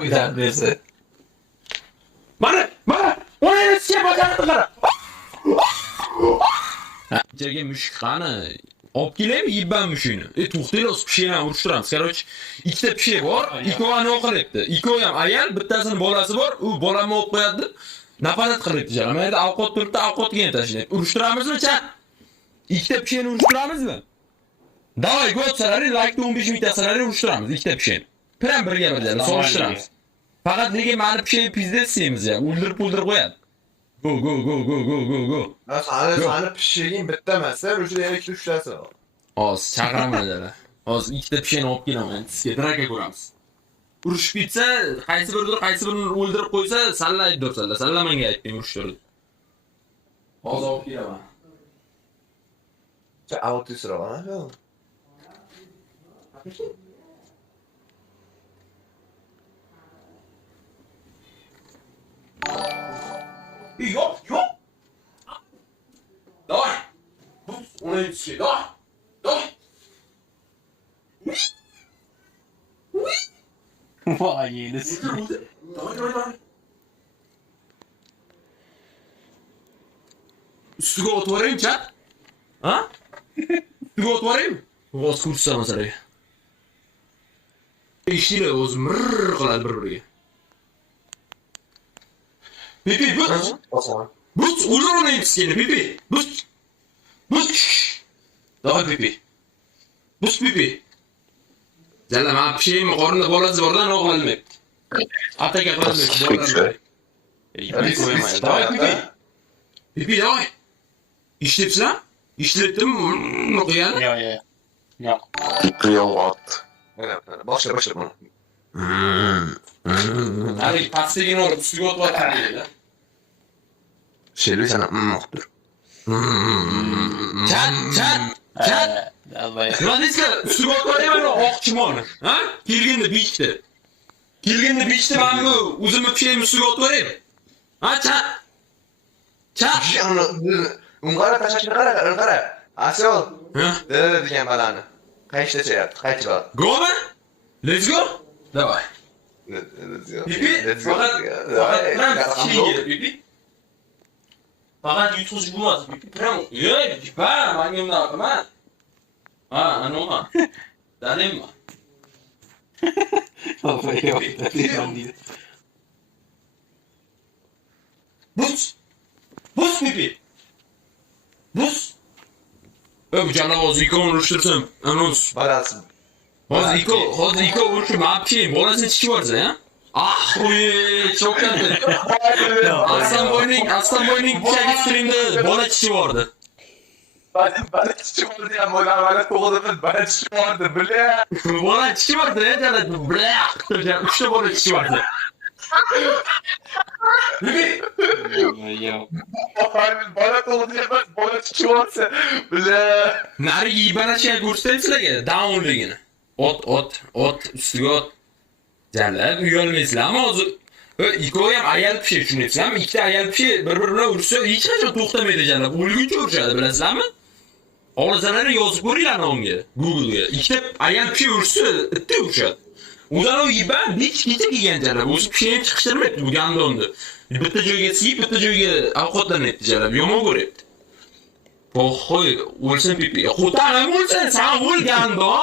Uydan bersa. Mana. Ona nesiga bajarib qara. Icheriga mushuk qani? Olib kelaymi yibban mushukni? To'xtaylar, pishini urishtiramiz. Короче, ikkita pishik bor, ikkovini o'qilyapti. Ikkovi ham ayol, bittasini bolasi bor, u bolamni olib qo'yadi. Nafarat qilyapti jala. Mana yerda ovqat turibdi, ovqatga tashlaydi. Urishtiramizmi, chat? Ikkita pishini urishtiramizmi? Davay, go'tsalari, like 15 ming tasalari urishtiramiz, ikkita pishini. Bilan birga solishtiramiz. Faqat nega meni pishini pizda seymiz ya? O'ldirib qo'yadi. Go. Sani pishiging bitta emas, o'sha yana 2-3 tasi. Hozir chaqiraman. Hozir ikkita pishini olib kelaman. Sizga draka ko'ramiz. Urushib ketsa, qaysi birini o'ldirib qo'ysa, sallaydi do'stlar. Sallamanga aytdim urushtirdi. Hozir olib kelaman. Autisroqmi? Yok. Давай. Ona yetişiyor. Давай. Vay yenisi. Давай. Üstüge otvarayım chat. Ha? Üstüge otvarayım. Oz kursa masaraya. İştiyle oz mırrrr qiladi bir-biriga. Pipi, bus, ular ona yetişkeni, Pipi, bus. Davay Pipi. Bus Pipi. Jalla, men pishaymi, qornida bolasi bordan o'g'ilmayapti. Ataka qilmayapti. Davay Pipi. Pipi, davay. İştepsizlar? İşletdimi buni qo'yadi? Yo'q. Pipi yo'q. Boshla buni. Hadi pastagini olib ustiga o'tib Shelvi sana dur. Chat. Nima ustiga o'tib oqchimoni. Ha? Kelganda bichdi. Men bu o'zimni pishaymi ustiga o'tib. Ha, chat. Unqara tashashni qara. Asol. Degan balani. Qayerda chayapti? Qaychi bal. Go'mi? Let's go. Давай. Pipi, faqat Pipi. Faqat yutqizib bo'lmas. Pipi, prям. Pipa, menga bunday qilma. Ha, anoma. Dalimmi? Bus Pipi. Bus. Bu janoz ikon urishtirsam, anons. Balasi. Hozir ikko urishib, men pishayim, bolasini tishi borsa, ha? Çok katta. Aslan boyning pishagi streamda bola tishi bordi. Bana tishi bordi ham, bana to'g'ri bana tishi bordi, bile. Bola tishi bordi, jala, bile. 3 ta bola tishi bordi. Yo'q. Bana to'g'ri emas, bola tishi borsa, bile. Nari yibanacha ko'rsataymi sizlarga downligini. Ot, ustiga ot. Jala, uyalmaysizlarmi hozir? Ikkovi ham ayol pishi tushunyapsizlarmi? Ikkita ayol pishi bir-biri bilan urishsa, hech qachon to'xtamaydi jala. O'lguncha urishadi, bilasizlarmi? Olazalarni yozib ko'ringlar nomga, Google'ga. Ikkita ayol pishi urishsa, itda urishadi. O'zaro yiban hech kecha kelgan jala. O'zi pishini chiqishtirmayapti bu gandonni. Bitta joyga siyib, bitta joyga ovqatlanyapti jala. Yomon ko'ryapti. Po'xoy, o'lsin Pipi. Xo'tanam o'lsin, sen o'lgando.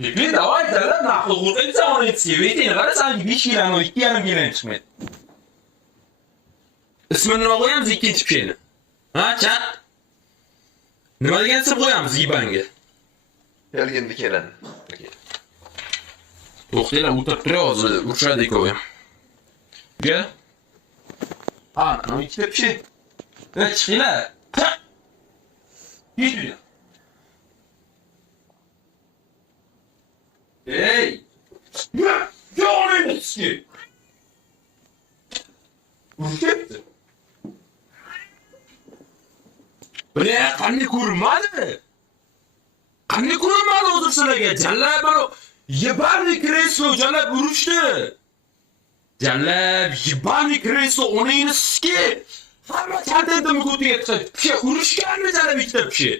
Pipi, давай, jala, naqli qo'rqaysan ona yetishga. Vetin, qarasan 5 yildan 2,5 yildan chiqmaydi. Ismini qo'yamiz ikkinchi pishini. Ha, chat. Nima degan ism qo'yamiz yibanga? Kelgindi kelan. To'xtanglar, o'tirib turay hozir urishadi ikkovi. Gel. Ha, mana ikkita pishi. Chiqinglar. Yürü. Hey! Ya oraya eski. Uruşetti. Bre, qanday ko'rinmadi? Qanday ko'rinmadi hozir sizlarga? Jallab mana yebani kreslo jallab urishdi. Jallab yebani kreslo onangni ski. Hamma kontentni ko'tiga chiqib, picha urishganmi jallab ikkita picha.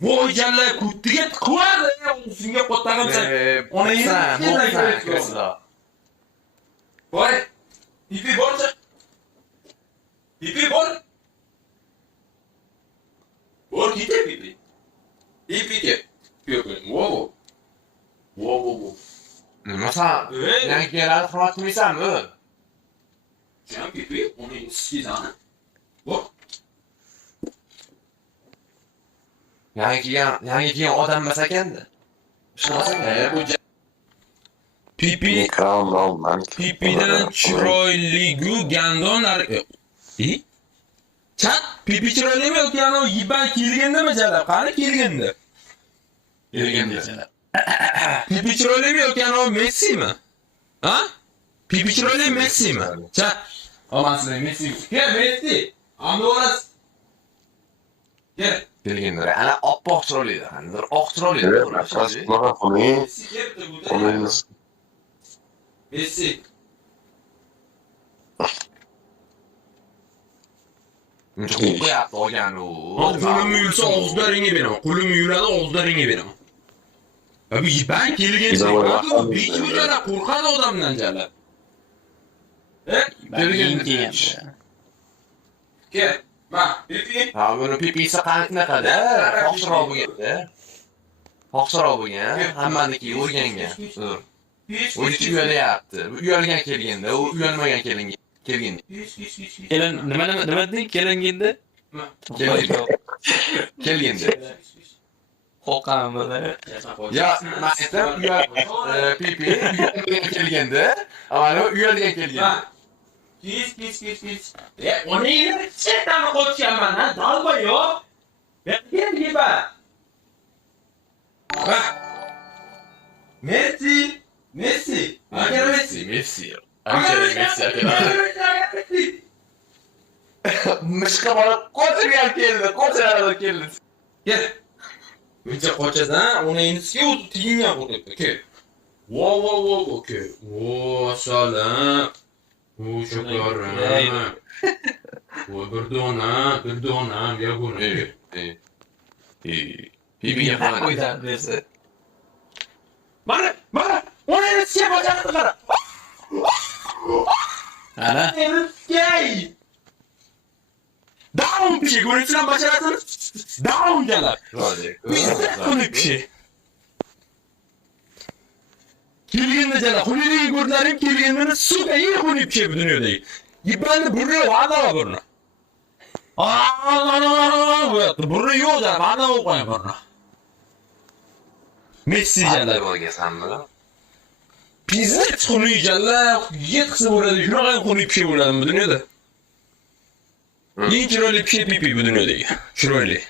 Voy jalla kuttiga quvadi. Unga qo'ttag'imsa. Ona Sen. Voy. Pipi borchi. Pipi bor. Bor kite pipi. Pipi ke. Yo'q. Wow. Wow. Nima sen? Yangilarni hurmat qilmaysanmi? Sen pipi uni iskizani. Bor. Yangi kelgan odam emas ekanda. Shunaqa bu Pipi pipidan chiroyligu gandonlar. Chat pipi chiroylimi yoki ana yiban kelgandami jalab? Qani kelganda? kelganda. Pipi chiroylimi yoki ana Messimi? Ha? Pipi chiroylimi Messimi? Chat. Omansizlar Messi. Ke Messi. Amdoras. Ke. Kelganda. Ana oppoq chiroyli. Bir oq chiroyli. Messi keldi bu. Messi. Qo'yapti olgan u. Qo'limni yulsa og'izlaringga beraman. Qo'limni yuladi og'izlaringga beraman. Abi ben kelgan bechora qo'rqadi odamdan jala. Kelgan. Ke, ma, pipi. Ha, buni pipisi qanaqada? Oqshiroq bo'lganda. Oqshiroq bo'lgan, hammaniki o'rgangan. O'zi uyalyapti. Uyalgan kelganda, u uyalmagan kelganda. Kelin nima deding? Kelinganda? Kelganda. Qo'rqaman. Ya, men aytdim, pipi uyalgan kelganda, mana uyalgan kelganda. Pis. Onu yine şeytan koçyaman ha, dalma yok. Ben gibi ben. Bak. Messi. Ankara Messi. Ankara Messi. Mışka bana koçurgan keldi. Gel. Buncha qochadi ha, uni inisiga o'zi tiyingan bo'libdi. Ke. Wow, ke. Wo, salam. Bu şoklar. Bu bir dona, ya bunu. Pipi yapar. Qo'ydan bersa. Bana. Onu inisiga bacardı qara. Ana. Gay. Down bir şey görüntüden başarasınız. Down gelir. Bunu bir şey. Kelganda jala, xulili go'rlarim kelganda suga yer xulib chep dunyoda. Yibani burri vada va burni. Burri yo'q da, vada o'qoy burni. Messi jala bo'lgansanmi? Pizza xulli jala, yetqisi bo'ladi, shunaqa xulib chep bo'ladimi dunyoda? Eng chiroyli pipi bu dunyodagi. Chiroyli.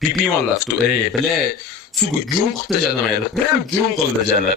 Pipi mollaftu. Bile suga jun qildi jala mayli. Prям jun qildi jala.